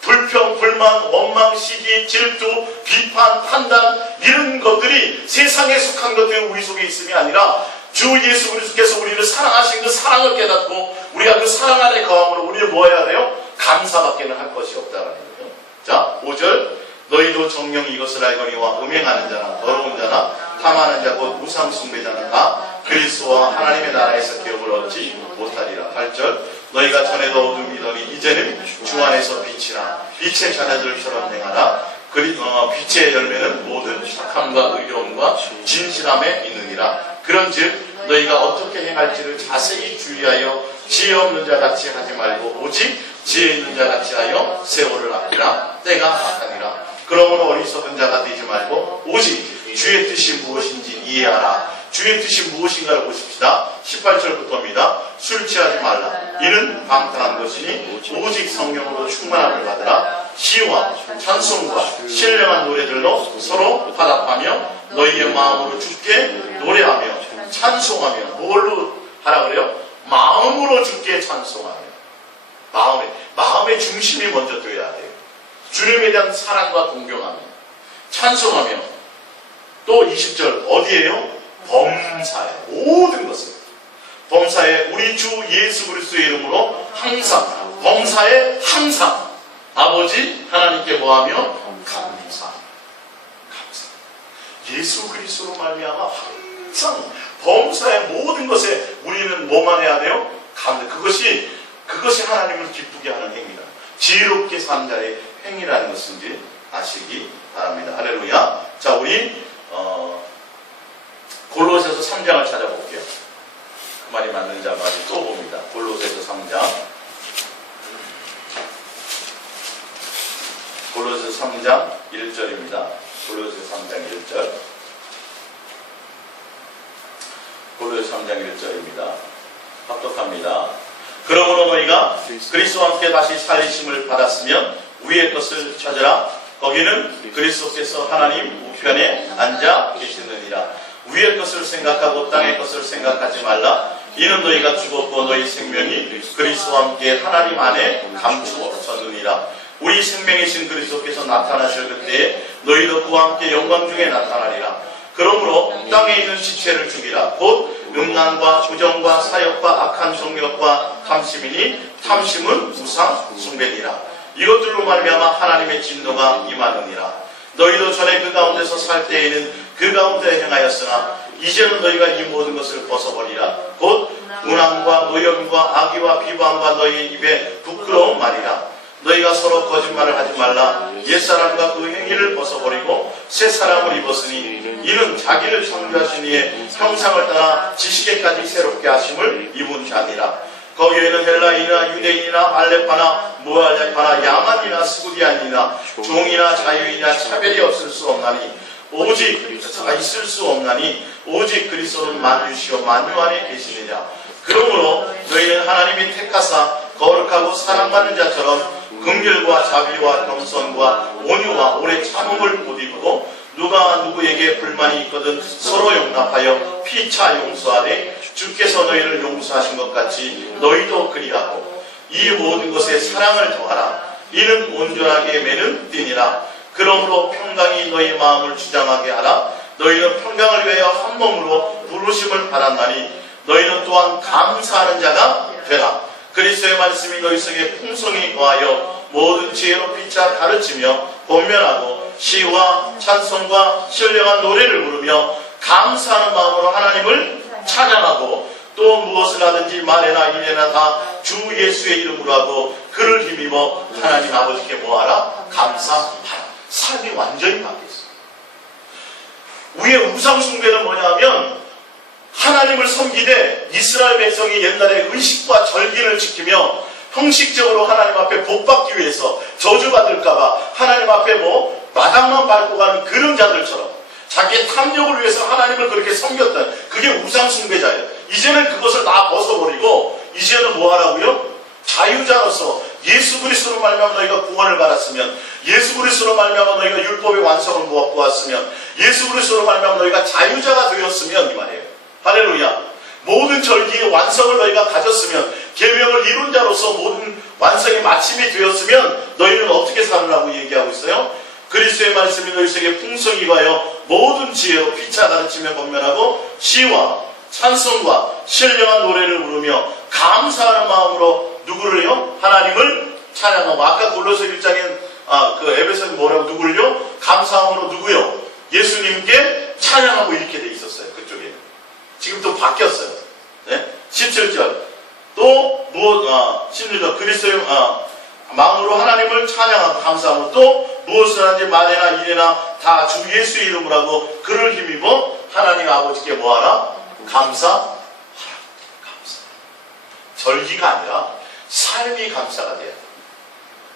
불평, 불만, 원망, 시기, 질투, 비판, 판단 이런 것들이 세상에 속한 것들이 우리 속에 있음이 아니라 주 예수 그리스도께서 우리를 사랑하신 그 사랑을 깨닫고 우리가 그 사랑 안에 거함으로 우리는 뭐 해야 돼요? 감사밖에는 할 것이 없다는 거예요. 자, 5절 너희도 정령 이것을 알거니와 음행하는 자나 더러운 자나 탐하는 자 곧 우상 숭배자는 다 그리스도와 하나님의 나라에서 기업을 얻지 못하리라. 8절 너희가 전에도 어둠이더니 이제는 주 안에서 빛이나 빛의 자녀들처럼 행하라. 빛의 열매는 모든 착함과 의로움과 진실함에 있느니라. 그런즉 너희가 어떻게 행할지를 자세히 주의하여 지혜 없는 자같이 하지 말고 오직 지혜 있는 자같이 하여 세월을 아끼라. 때가 악하니라. 그러므로 어리석은 자가 되지 말고 오직 주의 뜻이 무엇인지 이해하라. 주의 뜻이 무엇인가를 보십시다. 18절부터입니다. 술 취하지 말라. 이는 방탕한 것이니 오직 성령으로 충만함을 받으라. 시와 찬송과 신령한 노래들로 서로 화답하며 너희의 마음으로 주께 노래하며 찬송하며 뭘로 하라 그래요? 마음으로 주께 찬송하며 마음의 중심이 먼저 되어야 돼요. 주님에 대한 사랑과 동경하며 찬송하며 또 20절 어디에요? 범사에 모든 것을 범사에 우리 주 예수 그리스도의 이름으로 항상 범사에 항상 아버지 하나님께 뭐하며 감사 예수 그리스도로 말미암아 항상 범사의 모든 것에 우리는 뭐만 해야 돼요? 감사. 그것이 하나님을 기쁘게 하는 행위다. 지혜롭게 산 자의 행위라는 것인지 아시기 바랍니다. 할렐루야. 자, 우리 골로새서 3장을 찾아볼게요. 그 말이 맞는지 안 맞는지 또 봅니다. 골로새서 3장. 골로새서 3장 1절입니다. 골로새서 3장 1절. 골로새서 3장 1절입니다. 합독합니다. 그러므로 너희가 그리스도와 함께 다시 살리심을 받았으면 위의 것을 찾으라. 거기는 그리스도께서 하나님 우편에 앉아 계시느니라. 위의 것을 생각하고 땅의 것을 생각하지 말라. 이는 너희가 죽었고 너희 생명이 그리스도와 함께 하나님 안에 감추어졌느니라. 우리 생명이신 그리스도께서 나타나실 그때에 너희도 그와 함께 영광 중에 나타나리라. 그러므로 땅에 있는 지체를 죽이라. 곧 음란과 부정과 사욕과 악한 정욕과 탐심이니 탐심은 우상 숭배니라. 이것들로 말미암아 하나님의 진노가 임하느니라. 너희도 전에 그 가운데서 살 때에는 그 가운데 행하였으나 이제는 너희가 이 모든 것을 벗어버리라. 곧 문항과 노염과 악의와 비방과 너희 입에 부끄러운 말이라. 너희가 서로 거짓말을 하지 말라. 옛사람과 그 행위를 벗어버리고 새 사람을 입었으니 이는 자기를 창조하신 이의 형상을 따라 지식에까지 새롭게 하심을 입은 자니라. 거기에는 헬라인이나 유대인이나 알레파나 무알레파나 야만이나 스구디안이나 종이나 자유이나 차별이 없을 수 없나니 오직 있을 수 없나니 오직 그리스도는 만유시오 만유 안에 계시느냐. 그러므로 너희는 하나님이 택하사 거룩하고 사랑받는 자처럼 긍휼과 자비와 겸손과 온유와 오래 참음을 못 입고 누가 누구에게 불만이 있거든 서로 용납하여 피차 용서하되 주께서 너희를 용서하신 것 같이 너희도 그리하고 이 모든 것에 사랑을 더하라. 이는 온전하게 매는 띠니라. 그러므로 평강이 너희 마음을 주장하게 하라. 너희는 평강을 위하여 한 몸으로 부르심을 받았나니 너희는 또한 감사하는 자가 되라. 그리스도의 말씀이 너희 속에 풍성히 거하여 모든 지혜로 피차 가르치며 권면하고 시와 찬송과 신령한 노래를 부르며 감사하는 마음으로 하나님을 찬양하고 또 무엇을 하든지 말이나 일이나 다 주 예수의 이름으로 하고 그를 힘입어 하나님 아버지께 뭐하라? 감사하라. 삶이 완전히 바뀌었어요. 우리의 우상숭배는 뭐냐면 하나님을 섬기되 이스라엘 백성이 옛날에 의식과 절기를 지키며 형식적으로 하나님 앞에 복받기 위해서 저주받을까봐 하나님 앞에 마당만 밟고 가는 그런 자들처럼 자기의 탐욕을 위해서 하나님을 그렇게 섬겼던 그게 우상숭배자예요. 이제는 그것을 다 벗어버리고 이제는 뭐하라고요? 자유자로서 예수 그리스도로 말미암아 너희가 구원을 받았으면, 예수 그리스도로 말미암아 너희가 율법의 완성을 보았으면, 예수 그리스도로 말미암아 너희가 자유자가 되었으면 이 말이에요. 할렐루야. 모든 절기의 완성을 너희가 가졌으면, 계명을 이룬 자로서 모든 완성의 마침이 되었으면 너희는 어떻게 살으라고 얘기하고 있어요? 그리스도의 말씀이 너희 속에 풍성히 가여 모든 지혜로 피차 가르치며 권면하고 시와 찬송과 신령한 노래를 부르며 감사하는 마음으로 누구를요? 하나님을 찬양하고, 아까 골로새 1장엔 에베소는 뭐라고? 누구를요? 감사함으로 누구요? 예수님께 찬양하고 이렇게 돼 있었어요. 그쪽에. 지금 또 바뀌었어요. 네? 17절. 또 16절. 그리스도의 마음으로 하나님을 찬양하고 감사함으로 또 무엇을 하는지 말이나 일이나 다 주 예수의 이름으로 하고 그를 힘입어 하나님 아버지께 뭐하라? 감사하라. 감사. 절기가 아니라 삶이 감사가 돼요.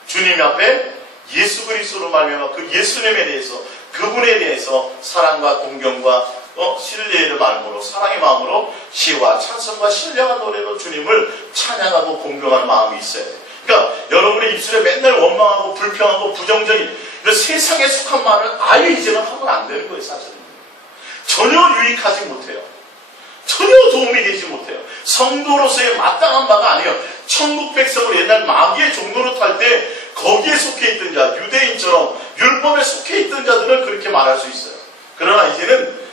주님 앞에 예수 그리스도로 말미암아 그 예수님에 대해서, 그분에 대해서 사랑과 동경과 신뢰의 마음으로, 사랑의 마음으로 시와 찬송과 신령한 노래로 주님을 찬양하고 공경하는 마음이 있어야 돼요. 그러니까 여러분의 입술에 맨날 원망하고 불평하고 부정적인 세상에 속한 말을 아예 이제는 하면 안 되는 거예요. 사실은 전혀 유익하지 못해요. 전혀 도움이 되지 못해요. 성도로서의 마땅한 바가 아니에요. 천국 백성을 옛날 마귀의 종로로 탈 때 거기에 속해 있던 자, 유대인처럼 율법에 속해 있던 자들은 그렇게 말할 수 있어요. 그러나 이제는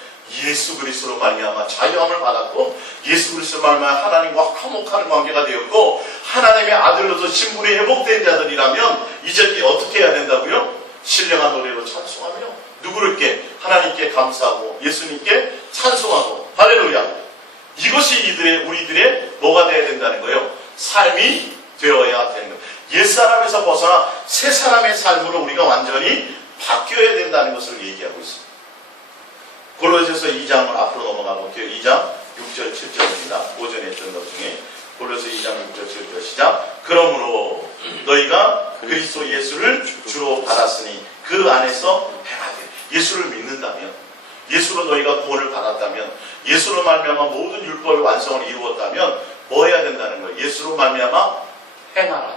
예수 그리스도로 말미암아 자유함을 받았고, 예수 그리스도로 말미암아 하나님과 화목하는 관계가 되었고, 하나님의 아들로서 신분이 회복된 자들이라면 이제 어떻게 해야 된다고요? 신령한 노래로 찬송하며 누구를께? 하나님께 감사하고 예수님께 찬송하고. 할렐루야. 이것이 우리들의 뭐가 되어야 된다는 거예요? 삶이 되어야 되는 거예요. 옛사람에서 벗어나 새 사람의 삶으로 우리가 완전히 바뀌어야 된다는 것을 얘기하고 있습니다. 골로새서 2장을 앞으로 넘어가 볼게요. 2장 6절 7절입니다. 오전에 했던 것 중에 골로새 2장 6절 7절 시작. 그러므로 너희가 그리스도 예수를 주로 받았으니 그 안에서 행하되. 예수를 믿는다면, 예수로 너희가 구원을 받았다면, 예수로 말미암아 모든 율법의 완성을 이루었다면 뭐 해야 된다는 거예요? 예수로 말미암아 행하라.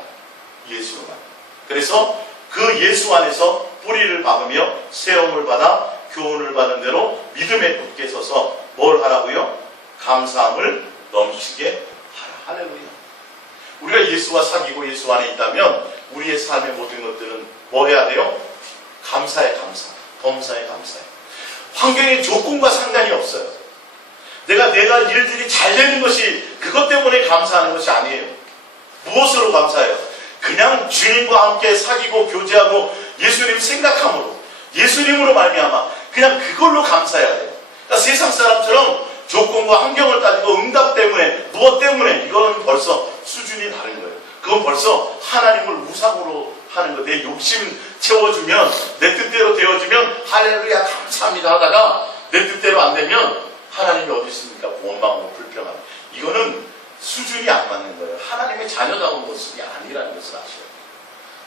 예수로 말미암아. 그래서 그 예수 안에서 뿌리를 박으며 세움을 받아 교훈을 받은 대로 믿음에 굳게 서서 뭘 하라고요? 감사함을 넘치게 하라. 할렐루야. 우리가 예수와 사귀고 예수 안에 있다면 우리의 삶의 모든 것들은 뭐 해야 돼요? 감사에 감사, 범사에 감사해. 환경의 조건과 상관이 없어요. 내가 일들이 잘 되는 것이 그것 때문에 감사하는 것이 아니에요. 무엇으로 감사해요? 그냥 주님과 함께 사귀고 교제하고 예수님 생각함으로, 예수님으로 말미암아 그냥 그걸로 감사해야 돼요. 그러니까 세상 사람처럼 조건과 환경을 따지고 응답 때문에, 무엇 때문에, 이거는 벌써 수준이 다른 거예요. 그건 벌써 하나님을 우상으로 하는 거. 내 욕심 채워주면, 내 뜻대로 되어주면 할렐루야 감사합니다 하다가 내 뜻대로 안 되면 하나님이 어디 있습니까? 원망하고 불평하고. 이거는 수준이 안 맞는 거예요. 하나님의 자녀다운 모습이 아니라는 것을 아셔야 돼요.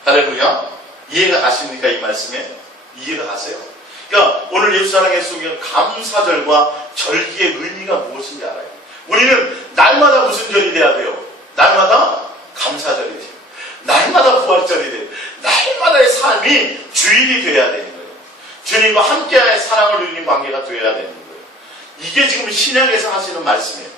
할렐루야. 이해가 가십니까? 이 말씀에? 이해가 가세요? 그러니까 오늘 예수사랑의 속에 감사절과 절기의 의미가 무엇인지 알아요. 우리는 날마다 무슨 절이 돼야 돼요? 날마다 감사절이 돼요. 날마다 부활절이 돼요. 날마다의 삶이 주일이 돼야 되는 거예요. 주님과 함께의 사랑을 누리는 관계가 되어야 되는 거예요. 이게 지금 신약에서 하시는 말씀이에요.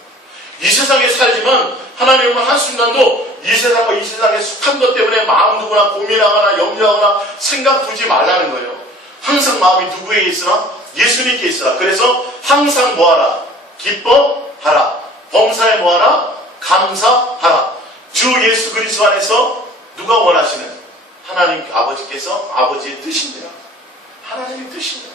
이 세상에 살지만 하나님은 한순간도 이 세상과 이 세상에 속한 것 때문에 마음 두거나 고민하거나 염려하거나 생각 두지 말라는 거예요. 항상 마음이 누구에게 있으나? 예수님께 있으라. 그래서 항상 뭐하라? 기뻐하라. 범사에 뭐하라? 감사하라. 주 예수 그리스도 안에서 누가 원하시는? 하나님 아버지께서 아버지의 뜻입니다. 하나님의 뜻입니다.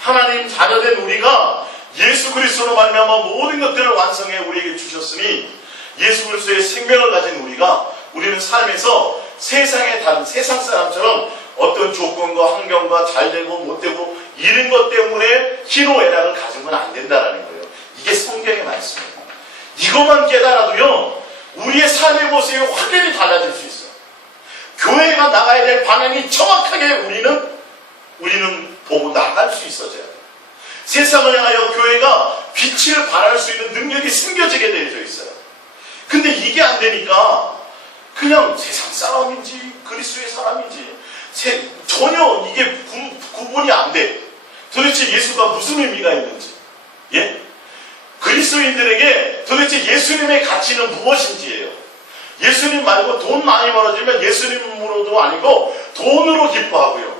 하나님 자녀된 우리가 예수 그리스도로 말미암아 모든 것들을 완성해 우리에게 주셨으니 예수 그리스도의 생명을 가진 우리가 우리는 삶에서 세상의 다른 세상 사람처럼 어떤 조건과 환경과 잘 되고 못 되고 이런 것 때문에 희노애락을 가지면 안 된다는 거예요. 이게 성경의 말씀이에요. 이것만 깨달아도요, 우리의 삶의 모습이 확연히 달라질 수 있어요. 교회가 나가야 될 방향이 정확하게 우리는 보고 나갈 수 있어져야 돼요. 세상을 향하여 교회가 빛을 발할 수 있는 능력이 숨겨지게 되어져 있어요. 근데 이게 안 되니까 그냥 세상 사람인지 그리스도의 사람인지 전혀 이게 구분이 안 돼. 도대체 예수가 무슨 의미가 있는지, 예? 그리스도인들에게 도대체 예수님의 가치는 무엇인지예요. 예수님 말고 돈 많이 벌어지면 예수님으로도 아니고 돈으로 기뻐하고요.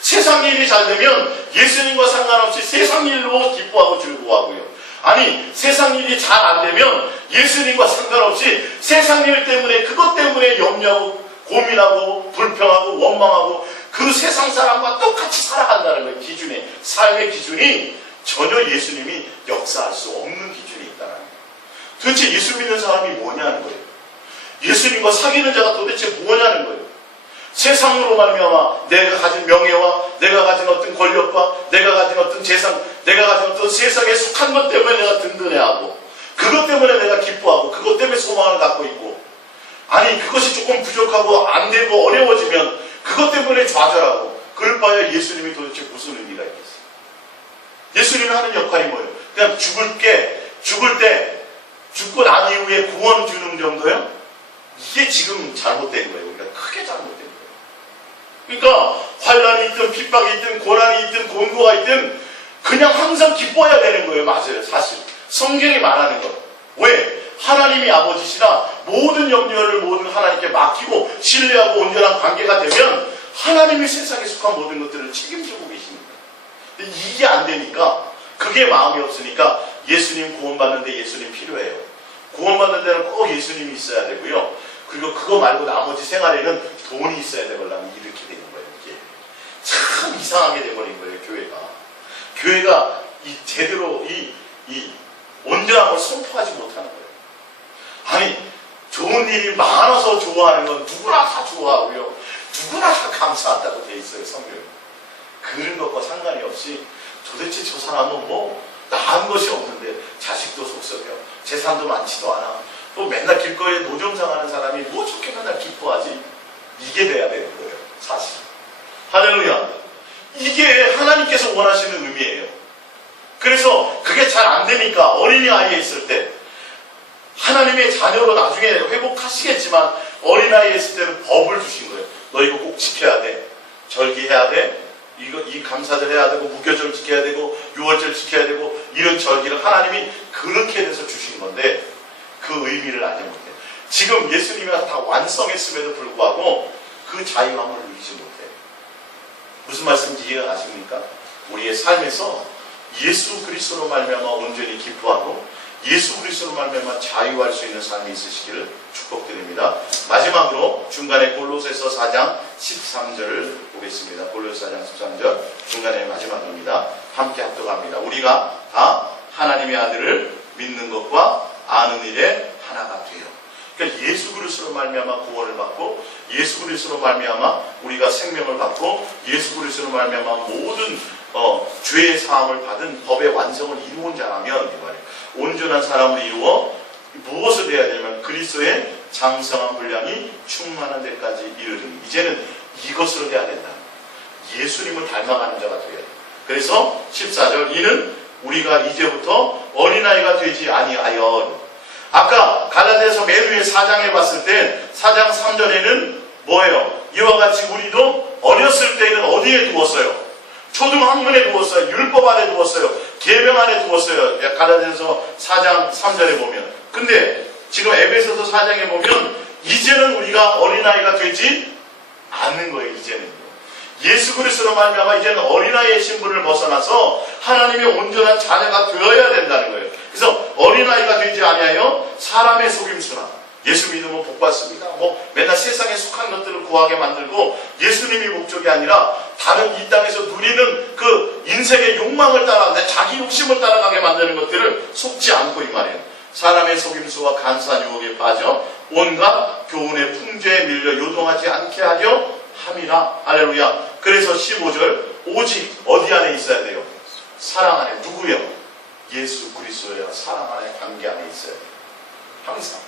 세상 일이 잘 되면 예수님과 상관없이 세상 일로 기뻐하고 즐거워하고요. 아니, 세상 일이 잘 안 되면 예수님과 상관없이 세상 일 때문에 그것 때문에 염려하고 고민하고 불평하고 원망하고 그 세상 사람과 똑같이 살아간다는 거예요. 기준이, 삶의 기준이 전혀 예수님이 역사할 수 없는 기준이 있다는 거예요. 도대체 예수 믿는 사람이 뭐냐는 거예요. 예수님과 사귀는 자가 도대체 뭐냐는 거예요. 세상으로 말미암아 내가 가진 명예와 내가 가진 어떤 권력과 내가 가진 어떤 재산, 내가 가진 어떤 세상에 속한 것 때문에 내가 든든해하고 그것 때문에 내가 기뻐하고 그것 때문에 소망을 갖고 있고, 아니 그것이 조금 부족하고 안 되고 어려워지면 그것 때문에 좌절하고, 그럴 바에 예수님이 도대체 무슨 의미가 있겠어요. 예수님이 하는 역할이 뭐예요? 그냥 죽을 때 죽고 난 이후에 구원 주는 정도요? 이게 지금 잘못된 거예요. 우리가 크게 잘못된 거예요. 그러니까 환난이 있든 핍박이 있든 고난이 있든 곤고가 있든 그냥 항상 기뻐해야 되는 거예요. 맞아요. 사실 성경이 말하는 거. 왜? 하나님이 아버지시라 모든 염려를 모든 하나님께 맡기고 신뢰하고 온전한 관계가 되면 하나님이 세상에 속한 모든 것들을 책임지고 계십니다. 근데 이게 안 되니까, 그게 마음이 없으니까 예수님 구원받는데 예수님 필요해요. 구원받는 데는 꼭 예수님이 있어야 되고요. 그리고 그거 말고 나머지 생활에는 돈이 있어야 되거든요. 이렇게 되는 거예요. 이게 참 이상하게 돼버린 거예요. 교회가 제대로 이 온전함을 선포하지 못하는 거예요. 아니, 좋은 일이 많아서 좋아하는 건 누구나 다 좋아하고요. 누구나 다 감사한다고 돼 있어요. 성경에. 그런 것과 상관이 없이 도대체 저 사람은 뭐 나은 것이 없는데 자식도 속썩여, 재산도 많지도 않아, 또 맨날 길거리에 노점상하는 사람이 뭐 좋게 맨날 기뻐하지? 이게 돼야 되는 거예요. 사실. 할렐루야. 이게 하나님께서 원하시는 의미예요. 그래서 그게 잘 안 되니까 어린이아이에 있을 때 하나님의 자녀로 나중에 회복하시겠지만 어린아이에 있을 때는 법을 주신 거예요. 너 이거 꼭 지켜야 돼. 절기해야 돼. 이 감사절 해야 되고 무교절 지켜야 되고 유월절 지켜야 되고 이런 절기를 하나님이 그렇게 해서 주신 건데 그 의미를 알지 못해요. 지금 예수님이 다 완성했음에도 불구하고 그 자유함을 누리지 못해요. 무슨 말씀인지 이해가 가십니까? 우리의 삶에서 예수 그리스도로 말미암아 온전히 기뻐하고 예수 그리스도로 말미암아 자유할 수 있는 삶이 있으시기를 축복드립니다. 마지막으로 중간에 골로새서 4장 13절을 보겠습니다. 골로새 4장 13절 중간에 마지막입니다. 함께 합독합니다. 우리가 다 하나님의 아들을 믿는 것과 아는 일에 하나가 돼요. 그러니까 예수 그리스도로 말미암아 구원을 받고 예수 그리스도로 말미암아 우리가 생명을 받고 예수 그리스도로 말미암아 모든 죄의 사함을 받은 법의 완성을 이루은 자라면 이 말이에요. 온전한 사람으로 이루어 무엇을 해야 되냐면 그리스도의 장성한 분량이 충만한 데까지 이르르니 이제는 이것으로 해야 된다. 예수님을 닮아가는 자가 되어야 돼요. 그래서 14절 이는 우리가 이제부터 어린아이가 되지 아니하여, 아까 갈라디아서 맨 위에 4장에 봤을 때 4장 3절에는 뭐예요? 이와 같이 우리도 어렸을 때는 어디에 두었어요? 초등학문에 두었어요. 율법 안에 두었어요. 계명 안에 두었어요. 갈라디아서 4장 3절에 보면. 근데 지금 에베소서 4장에 보면 이제는 우리가 어린아이가 되지 않는 거예요. 이제는 예수 그리스도로 말미암아 이제는 어린아이의 신분을 벗어나서 하나님의 온전한 자녀가 되어야 된다는 거예요. 그래서 어린아이가 되지 아니하여 사람의 속임수나 예수 믿으면 복 받습니다. 뭐 맨날 세상에 속한 것들을 구하게 만들고 예수님이 목적이 아니라 다른 이 땅에서 누리는 그 인생의 욕망을 따라 자기 욕심을 따라가게 만드는 것들을 속지 않고 이 말이에요. 사람의 속임수와 간사한 유혹에 빠져 온갖 교훈의 풍조에 밀려 요동하지 않게 하려 함이라. 할렐루야. 그래서 15절 오직 어디 안에 있어야 돼요? 사랑 안에. 누구요? 예수 그리스도야. 사랑 안에, 관계 안에 있어야 돼요. 항상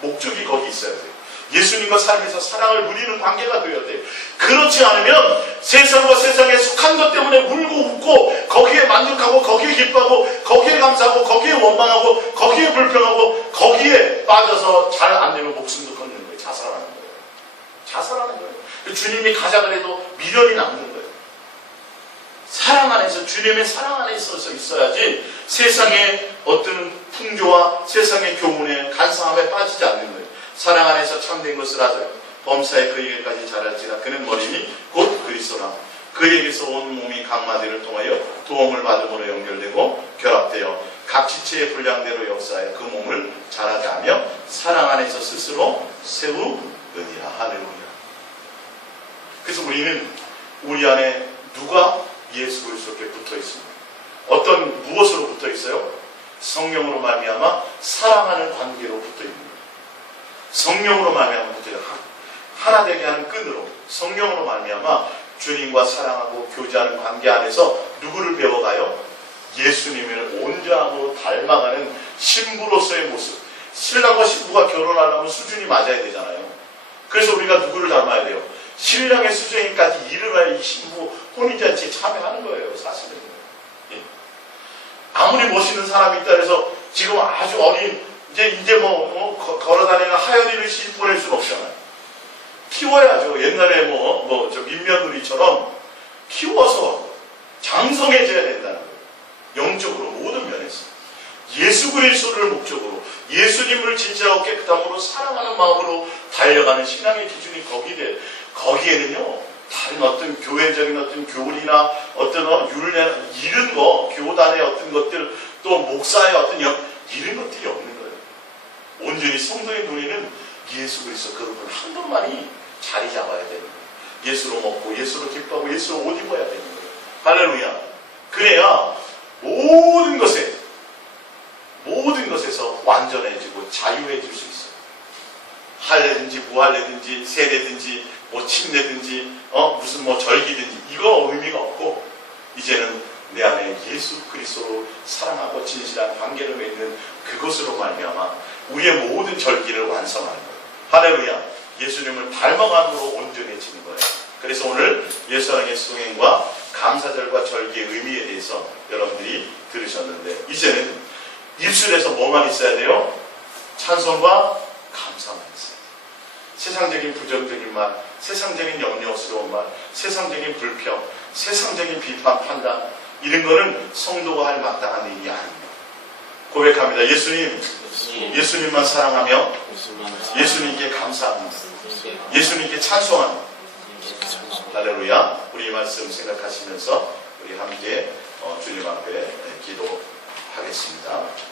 목적이 거기 있어야 돼요. 예수님과 삶에서 사랑을 누리는 관계가 되어야 돼요. 그렇지 않으면 세상과 세상에 속한 것 때문에 울고 웃고 거기에 만족하고 거기에 기뻐하고 거기에 감사하고 거기에 원망하고 거기에 불평하고 거기에 빠져서 잘 안 되면 목숨도 끊는 거예요. 자살하는 거예요. 자살하는 거예요. 주님이 가자 그래도 미련이 남는 거예요. 사랑 안에서, 주님의 사랑 안에 있어야지 세상의 어떤 풍조와 세상의 교훈에 간사함에 빠지지 않는 거예요. 사랑 안에서 참된 것을 하자. 범사에 그에게까지 자랄지라. 그는 머리니 곧 그리스도라. 그에게서 온 몸이 각 마디를 통하여 도움을 받음으로 연결되고 결합되어 각 지체의 분량대로 역사하여 그 몸을 자라게 하며 사랑 안에서 스스로 세우느니라. 할렐루야. 그래서 우리는 우리 안에 누가 예수 그리스도께 붙어 있습니다. 어떤 무엇으로 붙어 있어요? 성령으로 말미암아 사랑하는 관계로 붙어 있는 거예요. 성령으로 말미암아 붙어 있어요. 하나 되게 하는 끈으로 성령으로 말미암아 주님과 사랑하고 교제하는 관계 안에서 누구를 배워가요? 예수님을 온전하고 닮아가는 신부로서의 모습. 신랑과 신부가 결혼하려면 수준이 맞아야 되잖아요. 그래서 우리가 누구를 닮아야 돼요? 신랑의 수준까지 이르러야 이 신부 혼인잔치에 참여하는 거예요. 사실은. 예. 아무리 멋있는 사람이 있다 해서 지금 아주 어린 이제 뭐 걸어다니는 하연이를 시집 보낼 수는 없잖아요. 키워야죠. 옛날에 저 민며느리처럼 키워서 장성해져야 된다는 거예요. 영적으로 모든 면에서. 예수 그리스도를 목적으로 예수님을 진짜로 깨끗함으로 사랑하는 마음으로 달려가는 신앙의 기준이 거기에는요 다른 어떤 교회적인 어떤 교리나 어떤 율례 이런 거, 교단의 어떤 것들, 또 목사의 어떤 이런 것들이 없는 거예요. 온전히 성도의 눈에는 예수 그리스도 그분을 한 분만이 자리 잡아야 되는 거예요. 예수로 먹고 예수로 기뻐하고 예수로 옷 입어야 되는 거예요. 할렐루야. 그래야 모든 것에서 완전해지고 자유해질 수 있어요. 할례든지 무할례든지 세례든지 침례든지 무슨 절기든지 이거 의미가 없고 이제는 내 안에 예수 그리스도로 사랑하고 진실한 관계를 맺는 그것으로 말미암아 우리의 모든 절기를 완성하는 거예요. 할렐루야. 예수님을 닮아감으로 온전해지는 거예요. 그래서 오늘 예수랑의 수행과 감사절과 절기의 의미에 대해서 여러분들이 들으셨는데 이제는 입술에서 뭐만 있어야 돼요? 찬송과 감사만 있어요. 세상적인 부정적인 말, 세상적인 염려스러운 말, 세상적인 불평, 세상적인 비판, 판단 이런 거는 성도가 할 마땅한 일이 아닙니다. 고백합니다. 예수님만 사랑하며 예수님께 감사합니다. 예수님께 찬송합니다. 할렐루야. 우리 이 말씀 생각하시면서 우리 함께 주님 앞에 기도하겠습니다.